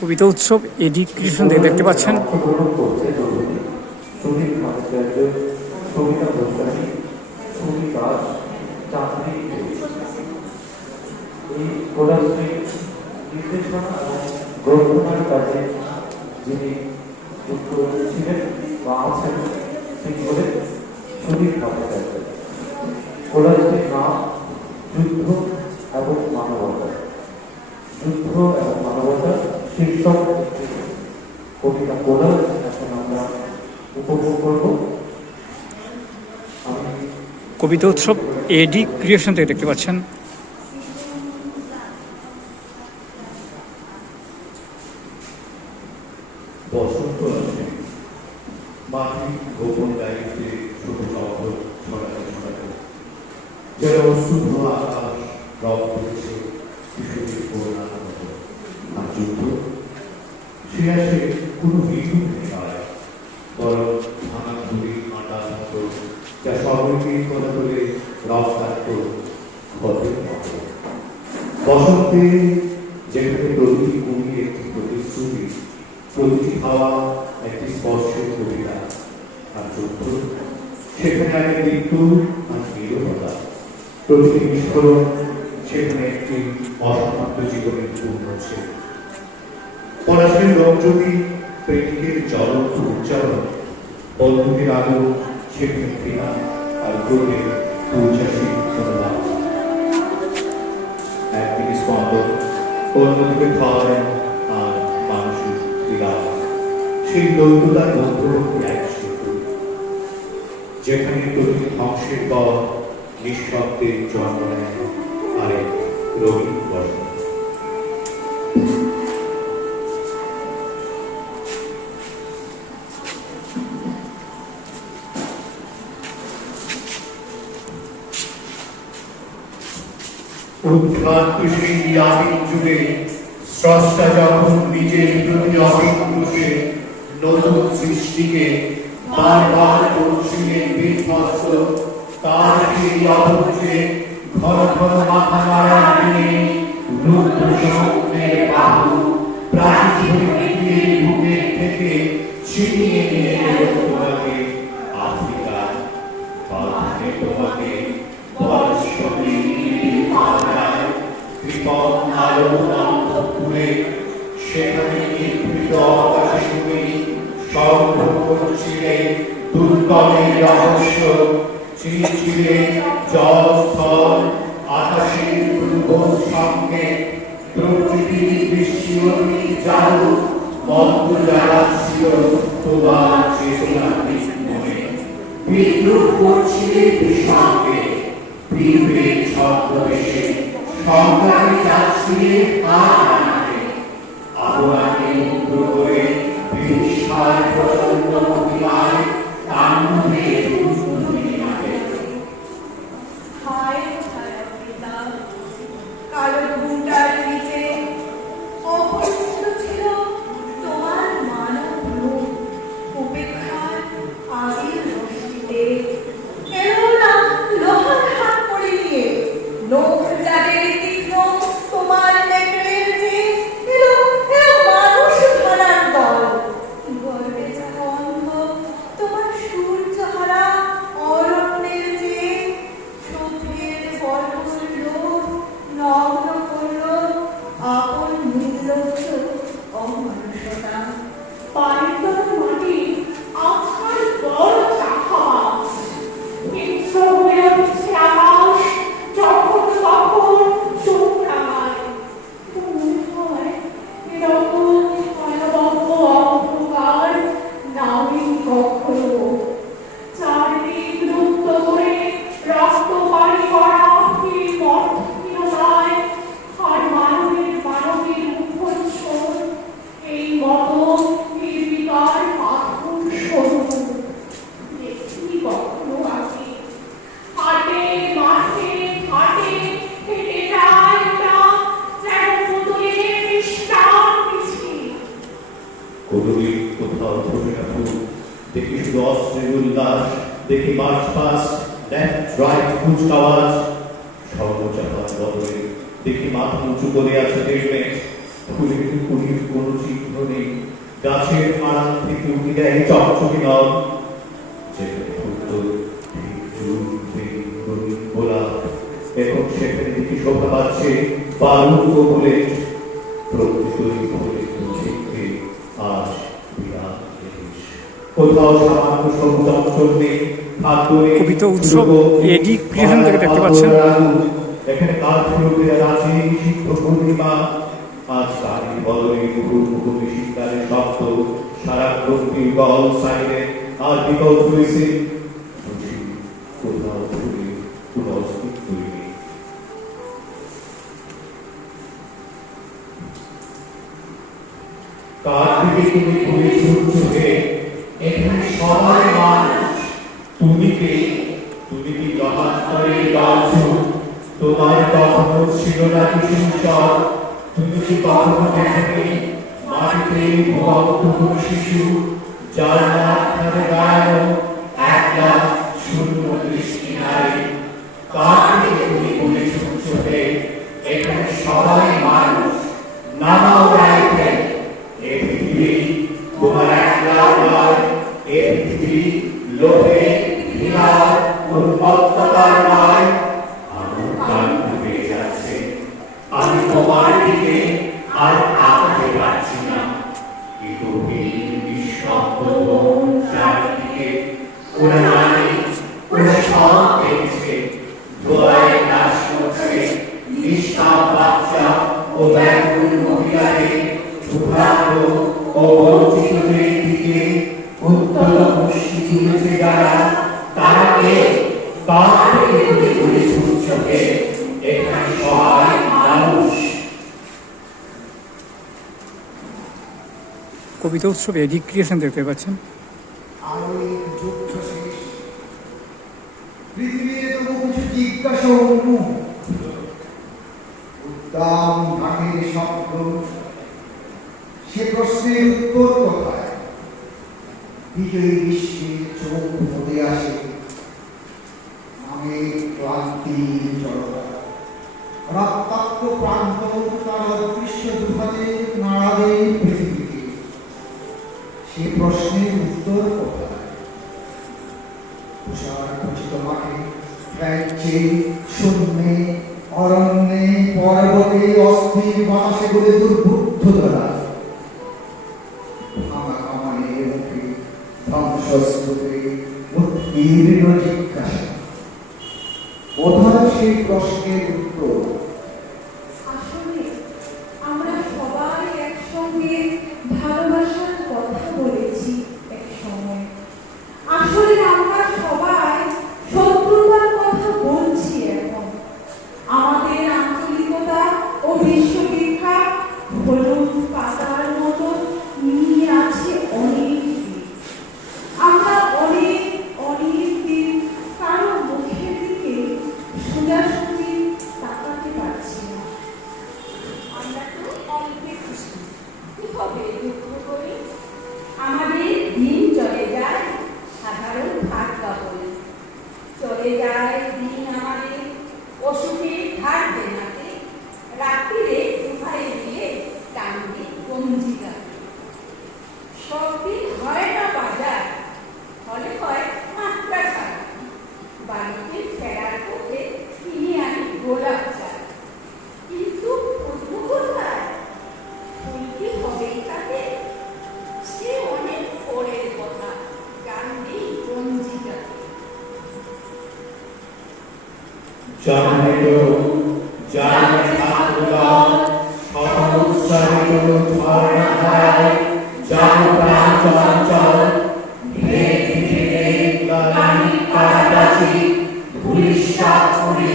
কবিতা উৎসব এডি ক্রিয়েশন থেকে দেখতে পাচ্ছেন। গ্রন্থনার কাজে যিনি যুক্ত ছিলেন বা আছেন তিনি হলেন সুধীর ভট্টাচার্য। কলেজটির নাম যুদ্ধ এবং মানবতা। যুদ্ধ এবং মানবতা শীর্ষক কবিতা কোলাজ এখন আমরা উপভোগ করব। কবিতা উৎসব এডি ক্রিয়েশন থেকে দেখতে পাচ্ছেন। বসন্ত আসে, মাটি গোপন দায়িত্বে শুধু শব্দ ছড়াতে ছড়াতে, যারা অশুদ্ধ আকাশ রব করেছে শিশুদের করোনার মতো। আর যুদ্ধ সে আসে কোনো বিদ্যুৎ নয়, বরং ভাঙা ঘুরি কাঁটার মতো, যা সকলকে কথা বলে রক্তাক্ত ক্ষতের মতো। বসন্তে যেখানে প্রতিটি কুড়ি একটি প্রতিশ্রুতি, প্রতিটি হাওয়া একটি স্পর্শের কবিতা, আর যুদ্ধ সেখানে আগে মৃত্যু আর নীরবতা, প্রতিটি বিস্ফোরণ সেখানে একটি অসমাপ্ত জীবনের পূর্ণ ছিল। পলাশের রংজ্যোতি প্রেমিকের জ্বলন্ত উচ্চারণ, বন্ধুদের আলো সেখানে ঘৃণা আর ক্রোধের উচ্ছ্বাসী অনুবাদ। একদিকে স্পন্দন, অন্যদিকে ভয় আর মানসিক বিরাট। সেই দ্বৈততার মধ্যবর্তী এক সেতু, যেখানে প্রতিটি ধ্বংসের পর নিঃশব্দে জন্ম নেয় আরেক রঙিন বসন্ত। উদ্ভ্রান্ত সেই আদিম যুগে স্রষ্টা যখন নিজের প্রতি অবিক্রুশে নতুন সৃষ্টিকে বারবার করছিলেন বিধ্বস্ত, তার সেই অবুঝে ঘন ঘন মাথা নাড়ার দিনে রুদ্র সমুদ্রের বাহু প্রাচীন পৃথিবীর বুকের থেকে ছিনিয়ে নিয়ে এলো তোমাকে আফ্রিকায়। তারপরে তোমাকে বয়স্কী কৃপণ আলো অন্তঃপুরে, সেখানে নিভৃত আকাশে তুমি সংগ্রহ করছিলে দুর্গমের রহস্য। চিরচিরে জল স্থল আকাশের পূর্ব সঙ্গে প্রকৃতি দৃশ্যটি জাদু মন্ত্র জ্বালাচ্ছিল তোমার চেতনার মনে। বিদ্রুপ করছিলে সঙ্গে বিবেক ছদ্মবেশে, সংগ্রামে যাচ্ছিলে আনাতে আবহাওয়াকে মুগ্ধ করে বিস্ময় প্রচন্ড মহিমায় তাণ্ডবে দুর্নীতিমাতে। হায় ছায়া পিতা, কালো ঘুমটার নিচে অপরিচিত ছিল তোমার মানব রূপ। উপেক্ষার আগের রশ্মিতে এলো না লোহার হাত করে নিয়ে, নখ যাদের তীক্ষ্ণ তোমার নেকড়ের চেয়ে এলো মানুষ ধরার দল। গর্বে যাওয়া অন্ধ তোমার সূর্যহারা অরণ্যের চেয়ে সভ্যের বর্বর লোভ নগ্ন করল আপন নির্লজ্জ অমানুষতা। পারিতল মাটি আছাড় বড় চাকাবাজ, মিত্র হয়ে উঠছে আকাশ যখন তখন চোখ রাঙায়। মনে হয় এরকম ভয়াবহ অন্ধকার নামি কখনো। চারিদিক লুপ্ত করে রক্ত পানি করা এই মর্তহীনতায় আর মানবের মুখোচ্ছল এই মতো নির্বিকার পাথর স্বরূপ। দেখিনি কখনো আগে হাটে মাঠে ঘাটে হেঁটে যায় ওরা যেন পুতুলের মিষ্টান মিছিল। কোনোদিন কোথাও ধরে রাখুন, দেখি শুধু অস্ত্রের উল্লাস, দেখি মার্চ পাস্ট লেফট রাইট কুচকাওয়াজ। স্বর্ণচাপার বদলে দেখি মাথা উঁচু করে আছে হেলমেট, ফুলের কুড়ির কোনো চিহ্ন গাছের আড়াল থেকে উঠে দেয় চকচকে নল, যেখানে ফুটতো গোলাপ, এখন সেখানে দেখি শোভা পাচ্ছে বালু ও বুলেট। প্রকৃতই ভরে তুলছে আজ বিরাট দেশ। কোথাও সামান্য সবুজ অঞ্চল নেই, কবিতা উৎসব এডি ক্রিয়েশন থেকে দেখতে পাচ্ছেন। এখানে কাজ ফিরতে আছে শীত পূর্ণিমা, আজ গাড়ি বদলে মুহুর্মুহু মেশিনগানের শব্দ, সারা প্রকৃতি গল সাইরে আর বিকল হয়েছে। কোথাও ঘুরে কোনো অস্তিত্বই নেই। কার দিকে তুমি ঘুরে ছুটছো, এখানে সবাই মানুষ। তুমি কে? তুমি কি জহান্তরের গাছ? তোমার কখনো ছিল না কিছু সব? তুমি কি কখনো দেখনি মাটিতে ভুবন্ত কোনো শিশু, যার মাথায় গায়ন একলা শূন্য দৃষ্টি নাই? কার দিকে তুমি ঘুরে ছুটছো, এখানে সবাই মানুষ। নামাও রাইফেল, এ পৃথিবী তোমার একলা নয়, এ পৃথিবী লোভে ঘৃণার উন্মত্ততার নয়। আমার প্রাণ ডুবে যাচ্ছে, আমি তোমার দিকে আর তাকাতে পারছি না। কি গভীর নিঃশব্দ বন চারিদিকে, ওরা জানে, ওরা সব দেখছে। ধোঁয়ায় নাশ করছে নিষ্পাপ বাচ্চা ও ব্যাকুল মহিলাদের, ক্ষুধার্ত ও বঞ্চিতদের দিকে উত্তল মুষ্টি তুলেছে যারা। তারা কে? কার থেকে তুমি ঘুরে ছুটছো? এখানে সবাই মানুষ। কবিতা উৎসব এডি ক্রিয়েশন দেখতে পাচ্ছেন। আরো এক যুদ্ধ শেষ, পৃথিবীতে তবু কিছু জিজ্ঞাসা উন্মুখ। উদ্দাম ঢাকের শব্দ, সে প্রশ্নের উত্তর কোথায়? বিজয়ী বিশ্বের চোখ হতে আসে নামের ক্লান্তির জড়তা। রক্তাক্ত প্রান্ত তার অদৃশ্য দুহাতে নাড়াবে পৃথিবীকে। সে প্রশ্নের উত্তর কোথায়? তুষার খচিত মাঠে, রাজ্যে, শূন্যে, অরণ্যে, পর্বতে, অস্থির বাতাসে গড়ে দুর্বুদ্ধ দ্বারা ভাঙা কামানের মুখে ধ্বংসস্তূপে উৎকীর্ণ জিজ্ঞাসা। কোথায় সেই প্রশ্নের উত্তর? আসলে আমরা সবাই একসঙ্গে ভালোবাসার কথা বলেছি এক সময়। আসলে আমরা সবাই শত্রুতার কথা বলছি এখন। আমাদের আঞ্চলিকতা ও বিশ্ববিখ্যাত হলুদ পাতার মতো নিয়ে আছে অনেক দিন। আমরা অনেক অনেক দিন কারো মুখের দিকে সোজাসুজি তাকাতে পারছি না। আমরা তো অল্পে খুশি, কি হবে দুঃখ করে? আমাদের দিন চলে যায় সাধারণ ভাত কাপড়ে, চলে যায় দিন আমাদের অসুখে ধার দেনাতে, রাত্রিরে উপায়ে দিয়ে টানবে গঞ্জি গাতে। সব দিন হয় না বাজার, ফলে হয় মাত্রা ছাড়া। বাড়িতে ফেরার পথে কিনে আনি গোলাপ চাল, কিন্তু খুঁজবো কোথায়? ফুল কি হবেই তাতে? সে অনেক পরের কথা, গান নেই গঞ্জি গাতে। জানে তো জানে ছাত্রদল, সকল উৎসাহিত ঝর্ণা ধারায়, জানো প্রাণ চঞ্চল, ধীরে ধীরে গানি কাটাছি, ভুলিশ্বাস করি,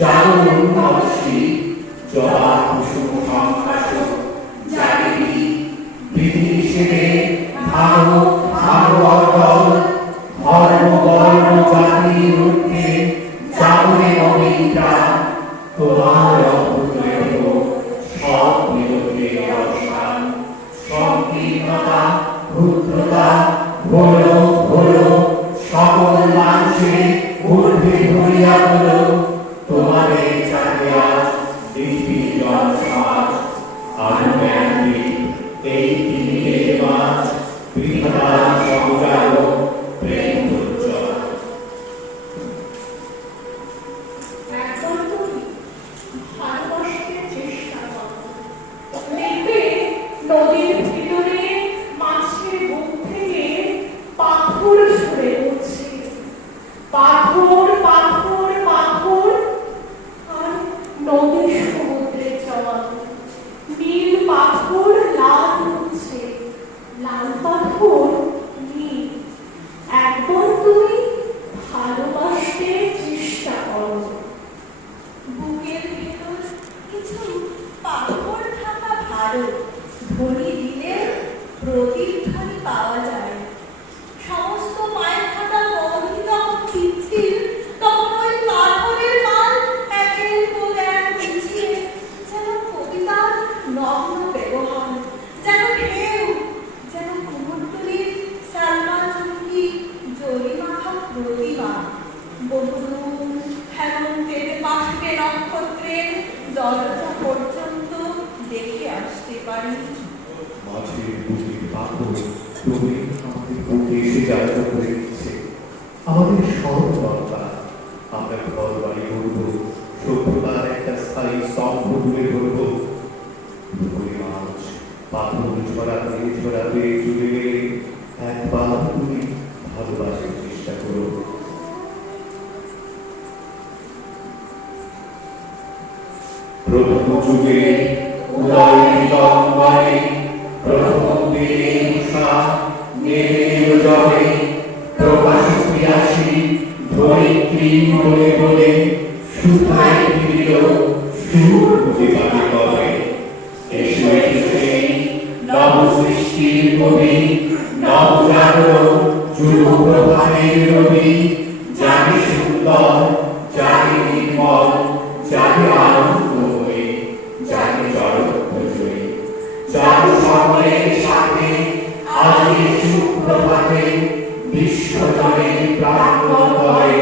জানো উন্নতি, জবা কুসুম সংকাশ, জাগিরি, বিধি নিষেধে, ভালো ভালো অটল, ধর্ম বর্ণ জাতির ঊর্ধ্বে, জাগরে নবীনতা, তোমার অভ্যুদয় হোক সব বিরোধের অবসান। সংকীর্ণতা, ক্ষুদ্রতা, ভোলো ভোলো, সকল মানুষের ঊর্ধ্বে ধরিয়া তোলো, তোমাদের চাঁদে আজ পৃথিবীর জনসমাজ। আনন্দ এই দিনের বিধাতার সংগ্রাম প্রেম উজ্জ্বল। একবার তুমি ভালোবাসতে চেষ্টা করো, দেখবে নদীর ভিতরে মাছের বুক থেকে পাথর ঝরে পড়ছে, পাথর পাথর পাথর, আর নদী সমুদ্রে জল, নীল পাথর লাল হচ্ছে, লাল পাথর নীল। একবার তুমি ভালোবাসতে চেষ্টা করো। বুকের ভেতর কিছু পাথর থাকা ভালো, ধনী দিলে প্রতিধ্বনি পাওয়া যায়। সমস্ত পায়ের ফাটা বন্ধি যখন পিচ্ছিল, তখন ওই পাথরের মান একের পর এক পিছিয়ে যেন কবিতার নগ্ন ব্যবহার, যেন ঢেউ, যেন কুমোরটুলির সালমান চুমকি জরি মাখা প্রতিমা। বহুদূর হেমন্তের বাসকে নক্ষত্রের দরজা পর্যন্ত দেখে আসতে পারি। মাঝের বুকের পাথর তুমি আমাদের বুকে এসে জায়গা করে দিচ্ছে। আমাদের সব দরকার, আমরা ঘর বাড়ি করব, সভ্যতার একটা স্থায়ী স্তম্ভ তুলে ধরব। পুকুরে মাছ পাথর ঝরাতে ঝরাতে চলে গেলে একবার তুমি ভালোবাসার চেষ্টা করো। প্রথম যুগে উদয় বিলম্বনে প্রথম দিনে উষা নেমে জলে প্রকাশ ক্রিয়াশী ধরিত্রী বলে বলে সুধায় ফিরিল সুর বুঝে পানি করে। এসো এসো সেই নব সৃষ্টির কবি, নবজাগরণ যুগ প্রভাতের রবি, জানি সুন্দর, জানি নির্মল, জানি আনন্দময়ী, জানি জড়ত্বজয়ী। যার সকলের সাথে আজ এই সুপ্রভাতে বিশ্বজনে প্রাণ করে